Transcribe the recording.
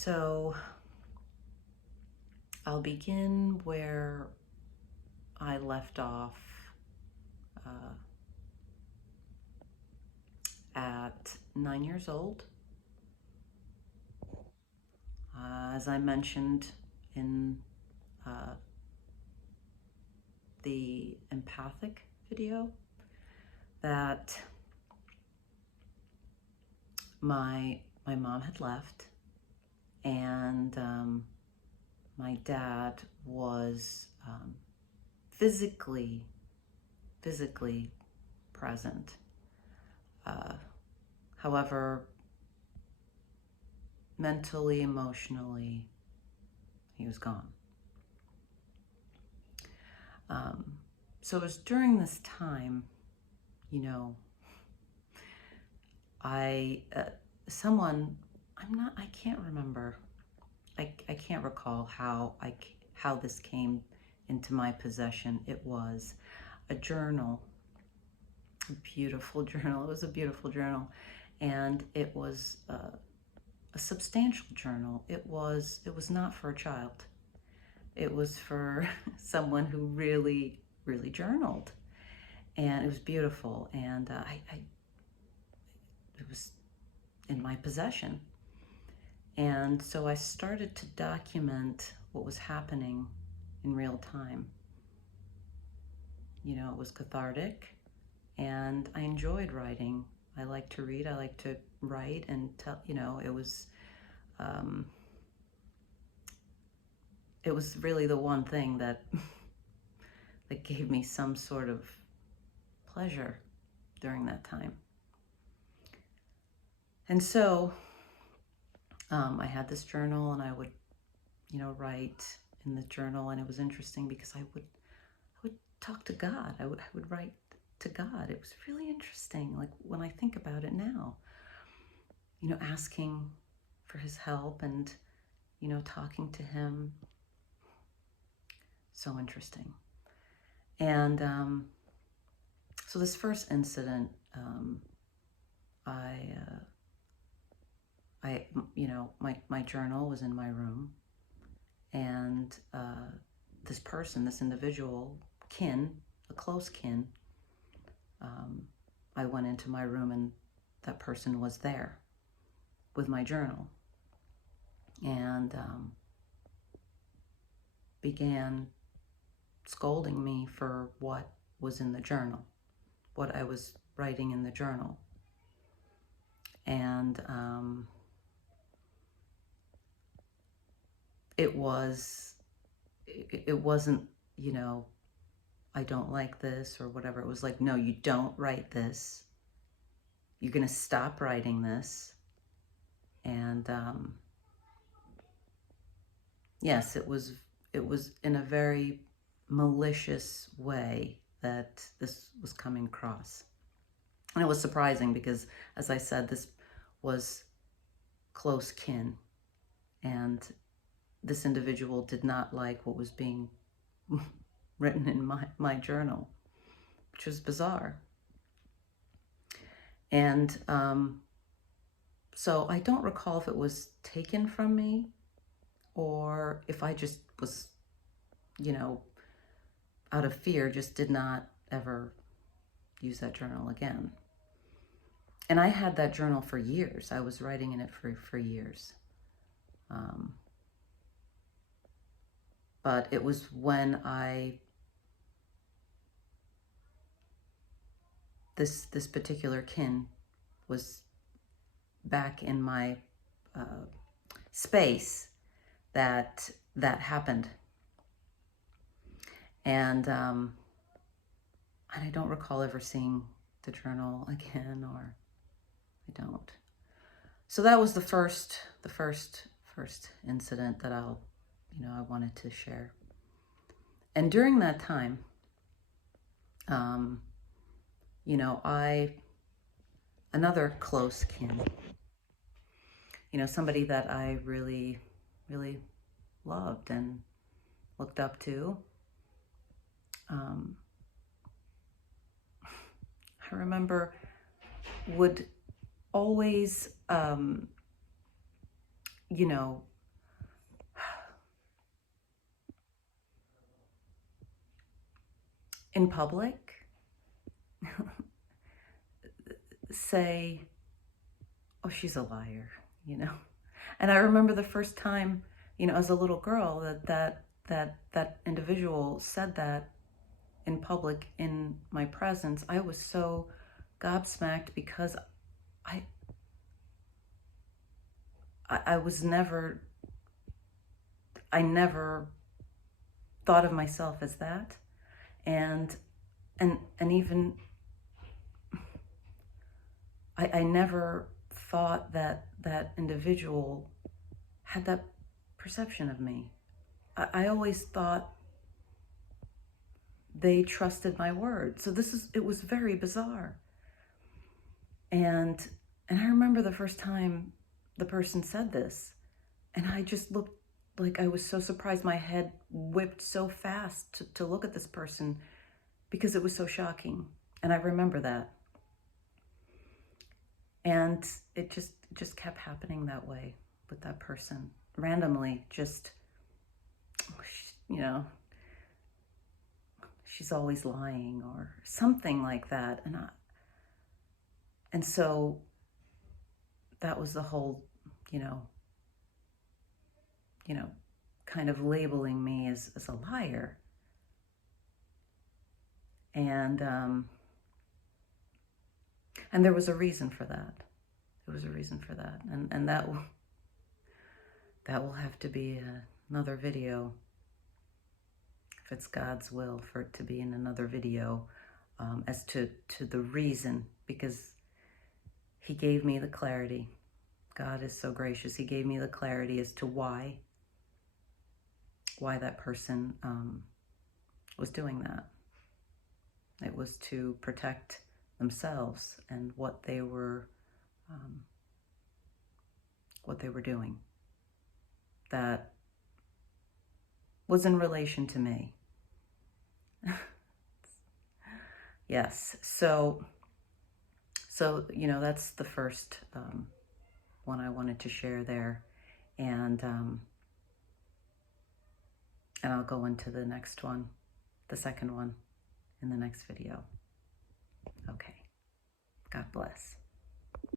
So I'll begin where I left off uh, at 9 years old. As I mentioned in uh, the empathic video, that my mom had left, and my dad was physically present. However, mentally, emotionally, he was gone. So it was during this time, I can't remember. I can't recall how this came into my possession. It was a journal, a beautiful journal. It was a beautiful journal, and it was a substantial journal. It was not for a child. It was for someone who really journaled, and it was beautiful. And it was in my possession. And so I started to document what was happening in real time. It was cathartic, and I enjoyed writing. I like to read, I like to write and tell, it was really the one thing that that gave me some sort of pleasure during that time. And so I had this journal, and I would, write in the journal, and it was interesting because I would talk to God. I would write to God. It was really interesting, like when I think about it now, asking for his help and, talking to him. So interesting. And so this first incident, my journal was in my room, and this person, this individual, a close kin, I went into my room, and that person was there with my journal, and began scolding me for what was in the journal, what I was writing in the journal. And it wasn't, I don't like this or whatever. It was like, no, you don't write this. You're going to stop writing this. And yes, it was in a very malicious way that this was coming across. And it was surprising because, as I said, this was close kin, and this individual did not like what was being written in my journal, which was bizarre. And so I don't recall if it was taken from me or if I just was, out of fear, just did not ever use that journal again. And I had that journal for years. I was writing in it for years. But it was when this particular kin was back in my space that happened. And I don't recall ever seeing the journal again, or I don't. So that was the first incident that I wanted to share. And during that time, another close kin, somebody that I really loved and looked up to. I remember would always, in public say, oh, she's a liar, you know. And I remember the first time, you know, as a little girl, that individual said that in public in my presence. I was so gobsmacked because I was never, I never thought of myself as that. And even I never thought that that individual had that perception of me. I always thought they trusted my word. So it was very bizarre. And I remember the first time the person said this, and I just looked like I was so surprised. My head whipped so fast to look at this person because it was so shocking. And I remember that. And it just kept happening that way with that person. Randomly, just, you know, she's always lying or something like that. And so that was the whole, you know, kind of labeling me as a liar. And there was a reason for that. There was a reason for that. And that will have to be another video, if it's God's will for it to be in another video, as to the reason, because he gave me the clarity. God is so gracious. He gave me the clarity as to why that person was doing that. It was to protect themselves and what they were doing. That was in relation to me. Yes. So, you know, that's the first one I wanted to share there. And I'll go into the next one, the second one, in the next video. Okay. God bless.